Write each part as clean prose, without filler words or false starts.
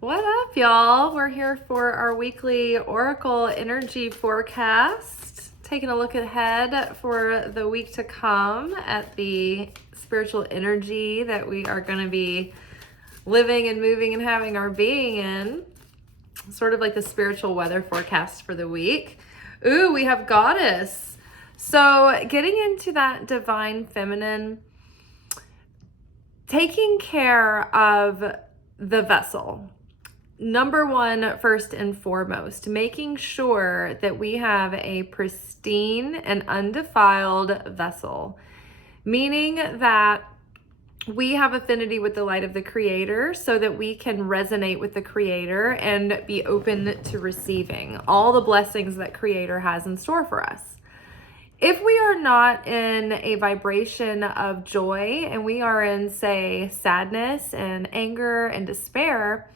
What up, y'all? We're here for our weekly Oracle energy forecast, taking a look ahead for the week to come at the spiritual energy that we are going to be living and moving and having our being in. Sort of like the spiritual weather forecast for the week. Ooh, we have Goddess. So getting into that divine feminine, taking care of the vessel. Number one, first and foremost, making sure that we have a pristine and undefiled vessel, meaning that we have affinity with the light of the Creator so that we can resonate with the Creator and be open to receiving all the blessings that Creator has in store for us. If we are not in a vibration of joy and we are in, say, sadness and anger and despair,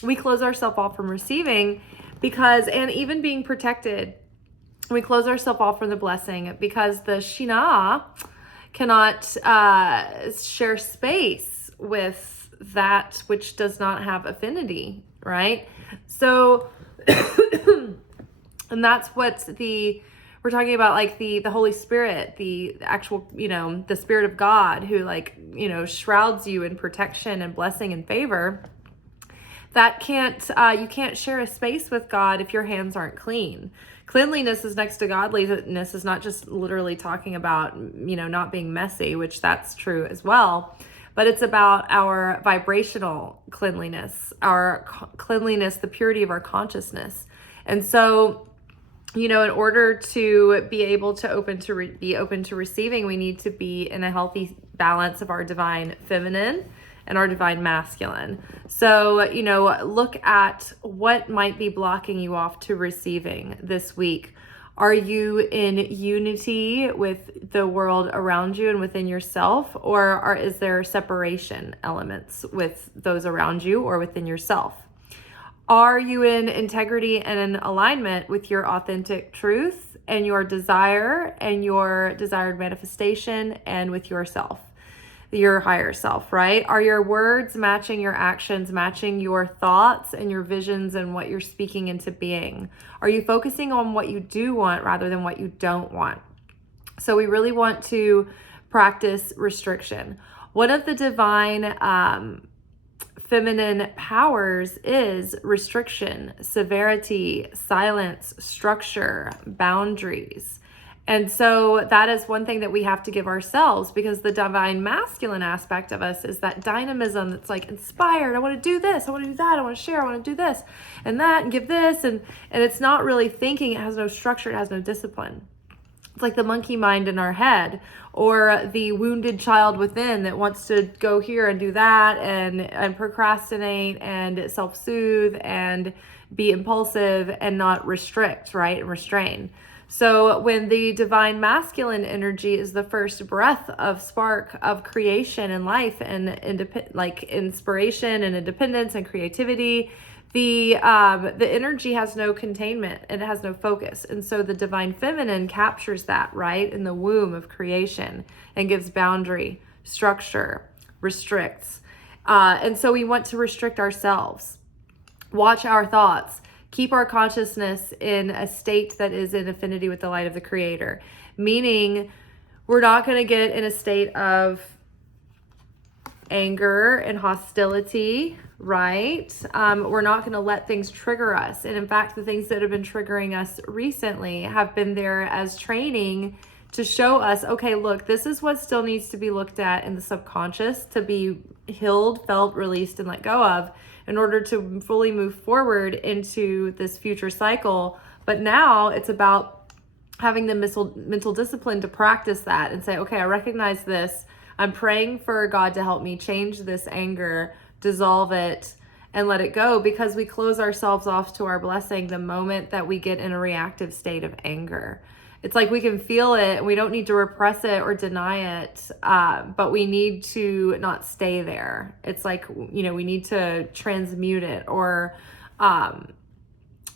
we close ourselves off from receiving and even being protected. We close ourselves off from the blessing because the Shina cannot share space with that which does not have affinity, right? So, and that's what we're talking about, like the Holy Spirit, the actual, the Spirit of God who shrouds you in protection and blessing and favor. That you can't share a space with God if your hands aren't clean. Cleanliness is next to godliness is not just literally talking about, not being messy, which that's true as well, but it's about our vibrational cleanliness, our cleanliness, the purity of our consciousness. And so, in order to be able to be open to receiving, we need to be in a healthy balance of our divine feminine and our divine masculine. So, look at what might be blocking you off to receiving this week. Are you in unity with the world around you and within yourself? Or is there separation elements with those around you or within yourself? Are you in integrity and in alignment with your authentic truth and your desire and your desired manifestation and with yourself? Your higher self, right? Are your words matching your actions, matching your thoughts and your visions and what you're speaking into being? Are you focusing on what you do want rather than what you don't want? So we really want to practice restriction. One of the divine feminine powers is restriction, severity, silence, structure, boundaries. And so that is one thing that we have to give ourselves, because the divine masculine aspect of us is that dynamism that's like inspired. I want to do this. I want to do that. I want to share. I want to do this and that and give this. And it's not really thinking. It has no structure. It has no discipline. It's like the monkey mind in our head, or the wounded child within that wants to go here and do that and procrastinate and self-soothe and be impulsive and not restrict, right? And restrain. So when the divine masculine energy is the first breath of spark of creation and life and inspiration and independence and creativity, the energy has no containment and it has no focus. And so the divine feminine captures that, right, in the womb of creation and gives boundary, structure, restricts. And so we want to restrict ourselves, watch our thoughts, keep our consciousness in a state that is in affinity with the light of the Creator, meaning we're not going to get in a state of anger and hostility, right? We're not going to let things trigger us. And in fact, the things that have been triggering us recently have been there as training to show us, okay, look, this is what still needs to be looked at in the subconscious to be healed, felt, released, and let go of, in order to fully move forward into this future cycle. But now it's about having the mental discipline to practice that and say, okay, I recognize this. I'm praying for God to help me change this anger, dissolve it, and let it go, because we close ourselves off to our blessing the moment that we get in a reactive state of anger. It's like we can feel it and we don't need to repress it or deny it, but we need to not stay there. It's like, we need to transmute it or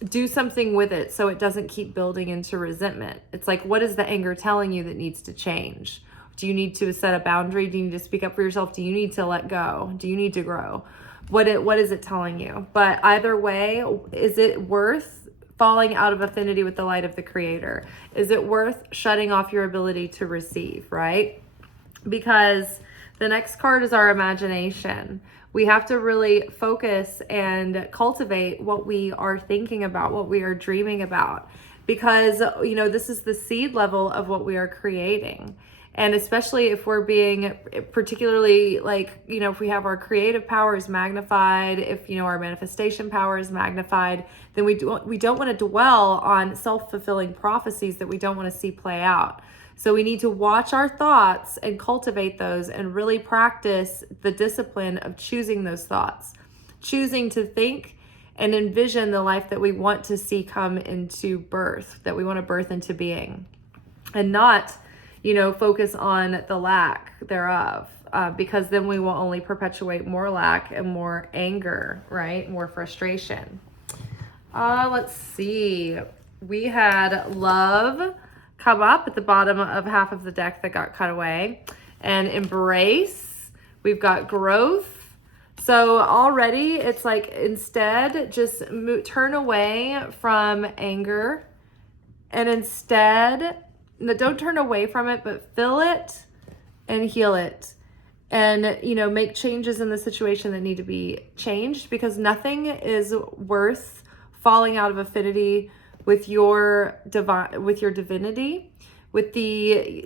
do something with it so it doesn't keep building into resentment. It's like, what is the anger telling you that needs to change? Do you need to set a boundary? Do you need to speak up for yourself? Do you need to let go? Do you need to grow? what is it telling you? But either way, is it worth falling out of affinity with the light of the Creator? Is it worth shutting off your ability to receive, right? Because the next card is our imagination. We have to really focus and cultivate what we are thinking about, what we are dreaming about, because, you know, this is the seed level of what we are creating. And especially if we're being particularly, like, you know, if we have our creative powers magnified, if, you know, our manifestation power is magnified, then we don't want to dwell on self-fulfilling prophecies that we don't want to see play out. So we need to watch our thoughts and cultivate those and really practice the discipline of choosing those thoughts, choosing to think and envision the life that we want to see come into birth, that we want to birth into being, and not, you know, focus on the lack thereof, because then we will only perpetuate more lack and more anger, right? More frustration. Let's see. We had love come up at the bottom of half of the deck that got cut away, and embrace. We've got growth. So already it's like, instead, just turn away from anger, and instead, don't turn away from it, but feel it and heal it, and, you know, make changes in the situation that need to be changed, because nothing is worth falling out of affinity with your divinity, with the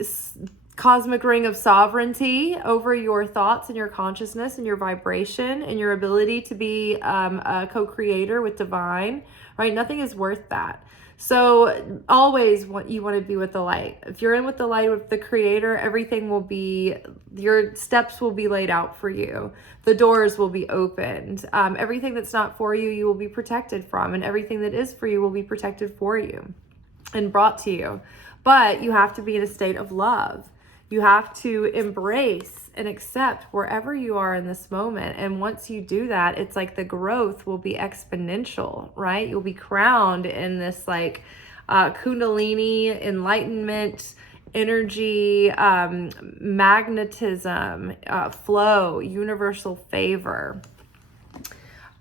cosmic ring of sovereignty over your thoughts and your consciousness and your vibration and your ability to be a co-creator with divine, right? Nothing is worth that. So always you want to be with the light. If you're in with the light with the Creator, everything will be, your steps will be laid out for you. The doors will be opened. Everything that's not for you, you will be protected from, and everything that is for you will be protected for you and brought to you. But you have to be in a state of love. You have to embrace and accept wherever you are in this moment. And once you do that, it's like the growth will be exponential, right? You'll be crowned in this like Kundalini, enlightenment, energy, magnetism, flow, universal favor.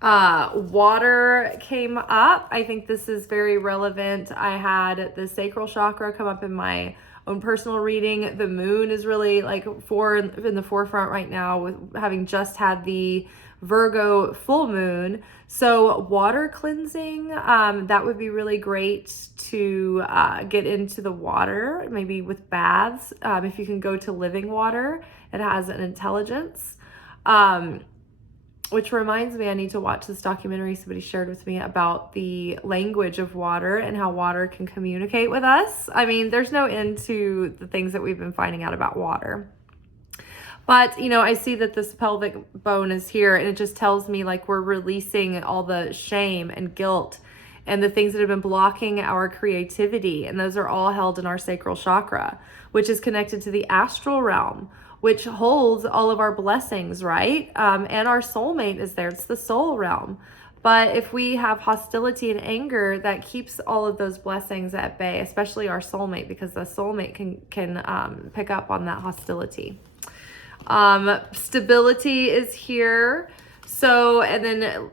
Water came up. I think this is very relevant. I had the sacral chakra come up in my own personal reading. The moon is really like in the forefront right now, with having just had the Virgo full moon. So water cleansing, that would be really great to get into the water, maybe with baths. If you can go to living water, it has an intelligence. Which reminds me, I need to watch this documentary somebody shared with me about the language of water and how water can communicate with us. I mean, there's no end to the things that we've been finding out about water. But, you know, I see that this pelvic bone is here, and it just tells me like we're releasing all the shame and guilt and the things that have been blocking our creativity. And those are all held in our sacral chakra, which is connected to the astral realm, which holds all of our blessings, right? And our soulmate is there. It's the soul realm. But if we have hostility and anger, that keeps all of those blessings at bay, especially our soulmate, because the soulmate can pick up on that hostility. Stability is here. So, and then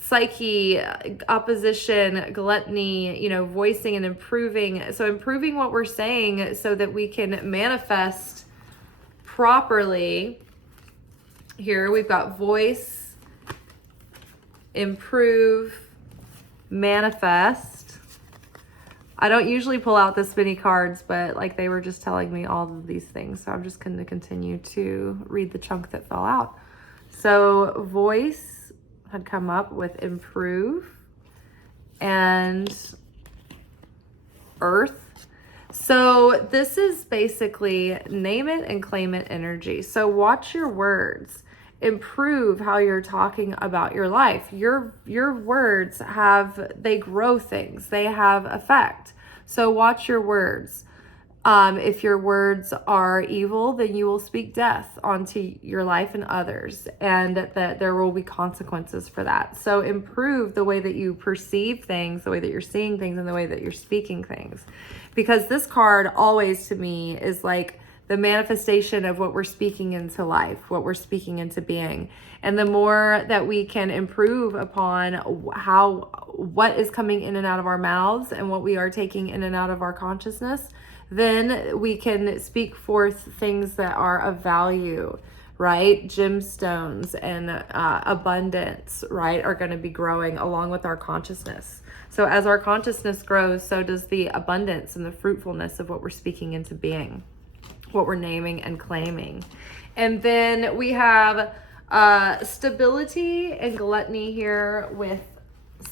psyche, opposition, gluttony, you know, voicing and improving. So improving what we're saying so that we can manifest properly. Here we've got voice, improve, manifest. I don't usually pull out this many cards, but like they were just telling me all of these things. So I'm just going to continue to read the chunk that fell out. So voice had come up with improve and earth. So this is basically name it and claim it energy. So watch your words. Improve how you're talking about your life. Your words they grow things. They have effect. So watch your words. If your words are evil, then you will speak death onto your life and others, and that there will be consequences for that. So improve the way that you perceive things, the way that you're seeing things, and the way that you're speaking things. Because this card always to me is like the manifestation of what we're speaking into life, what we're speaking into being. And the more that we can improve upon what is coming in and out of our mouths and what we are taking in and out of our consciousness, then we can speak forth things that are of value, right? Gemstones and abundance, right, are going to be growing along with our consciousness. So as our consciousness grows, so does the abundance and the fruitfulness of what we're speaking into being, what we're naming and claiming. And then we have stability and gluttony here with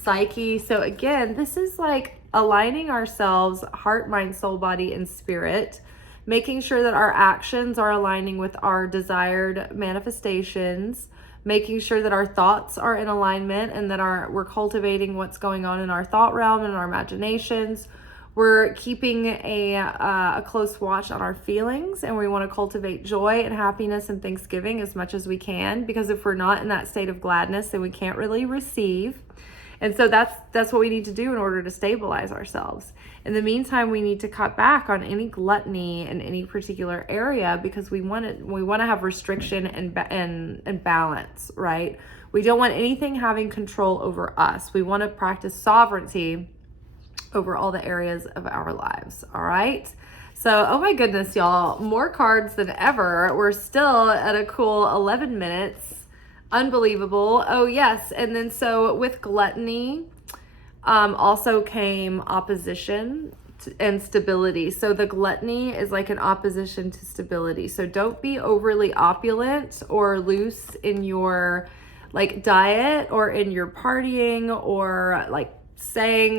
psyche. So again, this is like aligning ourselves, heart, mind, soul, body, and spirit, making sure that our actions are aligning with our desired manifestations, making sure that our thoughts are in alignment and that we're cultivating what's going on in our thought realm and our imaginations. We're keeping a close watch on our feelings, and we want to cultivate joy and happiness and thanksgiving as much as we can, because if we're not in that state of gladness, then we can't really receive. And so that's what we need to do in order to stabilize ourselves. In the meantime, we need to cut back on any gluttony in any particular area, because we want to have restriction and balance, right? We don't want anything having control over us. We want to practice sovereignty over all the areas of our lives. All right. So, oh my goodness, y'all, more cards than ever. We're still at a cool 11 minutes. Unbelievable. Oh yes. And then so with gluttony, also came opposition and stability. So the gluttony is like an opposition to stability. So don't be overly opulent or loose in your like diet or in your partying, or like saying,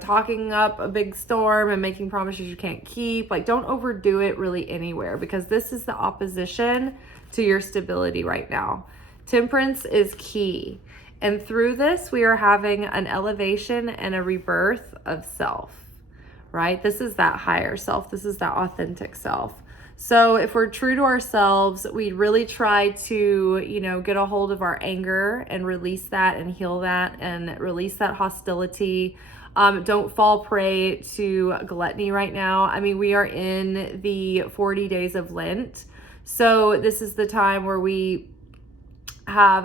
talking up a big storm and making promises you can't keep. Like, don't overdo it really anywhere, because this is the opposition to your stability right now. Temperance is key. And through this, we are having an elevation and a rebirth of self, right? This is that higher self. This is that authentic self. So if we're true to ourselves, we really try to, get a hold of our anger and release that and heal that and release that hostility. Don't fall prey to gluttony right now. I mean, we are in the 40 days of Lent. So this is the time where we have,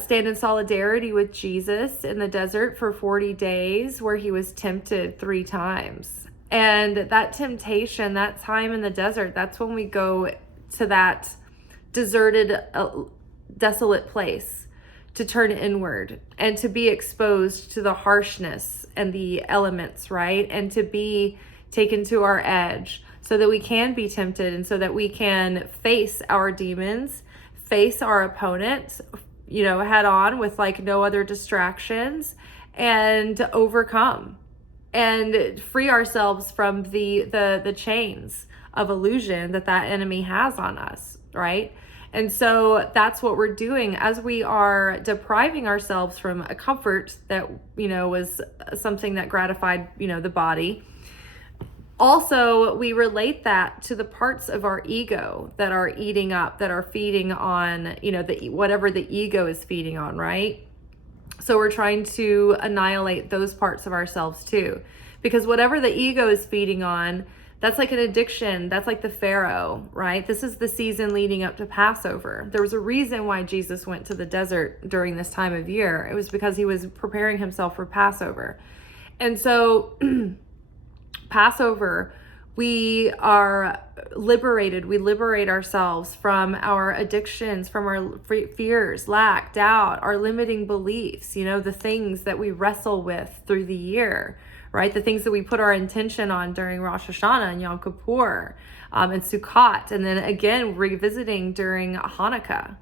stand in solidarity with Jesus in the desert for 40 days, where he was tempted 3 times. And that temptation, that time in the desert, that's when we go to that deserted, desolate place to turn inward and to be exposed to the harshness and the elements, right? And to be taken to our edge so that we can be tempted and so that we can face our demons, face our opponent, head on with like no other distractions, and overcome and free ourselves from the chains of illusion that enemy has on us, right? And so that's what we're doing as we are depriving ourselves from a comfort that, was something that gratified, the body. Also, we relate that to the parts of our ego that are eating up, that are feeding on, whatever the ego is feeding on, right? So we're trying to annihilate those parts of ourselves too, because whatever the ego is feeding on, that's like an addiction. That's like the Pharaoh, right? This is the season leading up to Passover. There was a reason why Jesus went to the desert during this time of year. It was because he was preparing himself for Passover. And so Passover, we are liberated. We liberate ourselves from our addictions, from our fears, lack, doubt, our limiting beliefs, the things that we wrestle with through the year, right? The things that we put our intention on during Rosh Hashanah and Yom Kippur and Sukkot, and then again revisiting during Hanukkah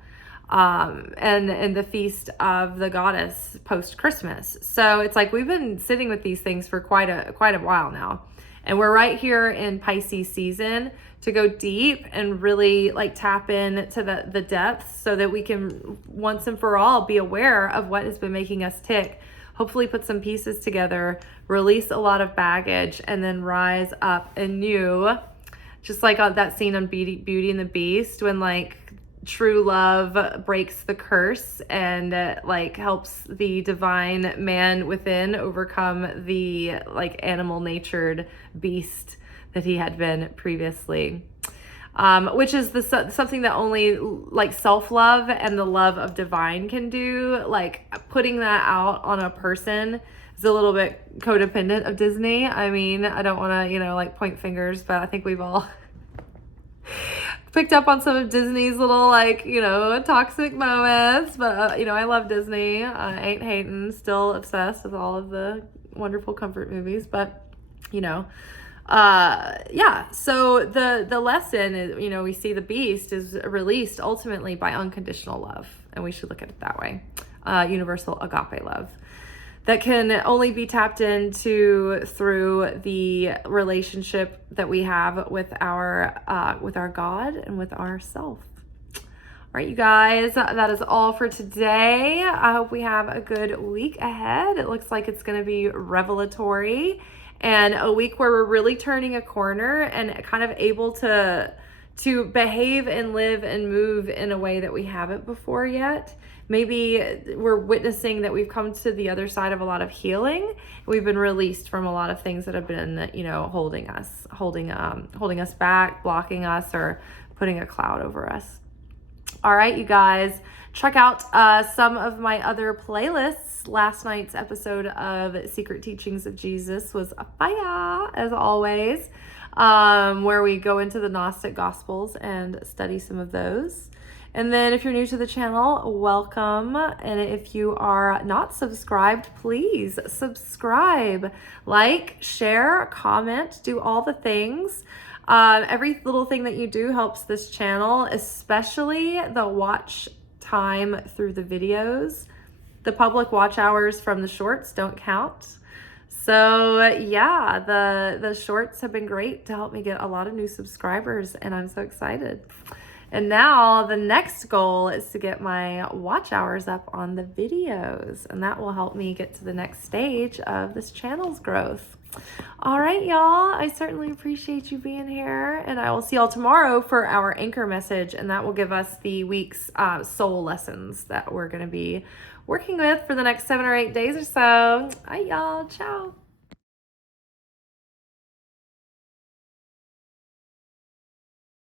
and the feast of the goddess post-Christmas. So it's like we've been sitting with these things for quite a while now. And we're right here in Pisces season to go deep and really like tap into the depths so that we can once and for all be aware of what has been making us tick. Hopefully put some pieces together, release a lot of baggage, and then rise up anew. Just like that scene on Beauty and the Beast when like true love breaks the curse and like helps the divine man within overcome the like animal natured beast that he had been previously. Which is something that only like self-love and the love of divine can do. Like putting that out on a person is a little bit codependent of Disney. I mean, I don't want to, like point fingers, but I think we've all picked up on some of Disney's little like, toxic moments. But, I love Disney. I ain't hating, still obsessed with all of the wonderful comfort movies, but, so the lesson is, we see the beast is released ultimately by unconditional love, and we should look at it that way. Universal agape love that can only be tapped into through the relationship that we have with our God and with ourself. All right, you guys, that is all for today. I hope we have a good week ahead. It looks like it's going to be revelatory, and a week where we're really turning a corner and kind of able to behave and live and move in a way that we haven't before yet. Maybe we're witnessing that we've come to the other side of a lot of healing. We've been released from a lot of things that have been, holding us back, blocking us, or putting a cloud over us. All right, you guys, check out some of my other playlists. Last night's episode of Secret Teachings of Jesus was a fire, as always, where we go into the Gnostic Gospels and study some of those. And then if you're new to the channel, welcome. And if you are not subscribed, please subscribe, like, share, comment, do all the things. Every little thing that you do helps this channel, especially the watch time through the videos. The public watch hours from the shorts don't count. So yeah, the shorts have been great to help me get a lot of new subscribers, and I'm so excited. And now the next goal is to get my watch hours up on the videos, and that will help me get to the next stage of this channel's growth. All right, y'all, I certainly appreciate you being here, and I will see y'all tomorrow for our anchor message, and that will give us the week's soul lessons that we're going to be working with for the next 7 or 8 days or so. All right, y'all, ciao.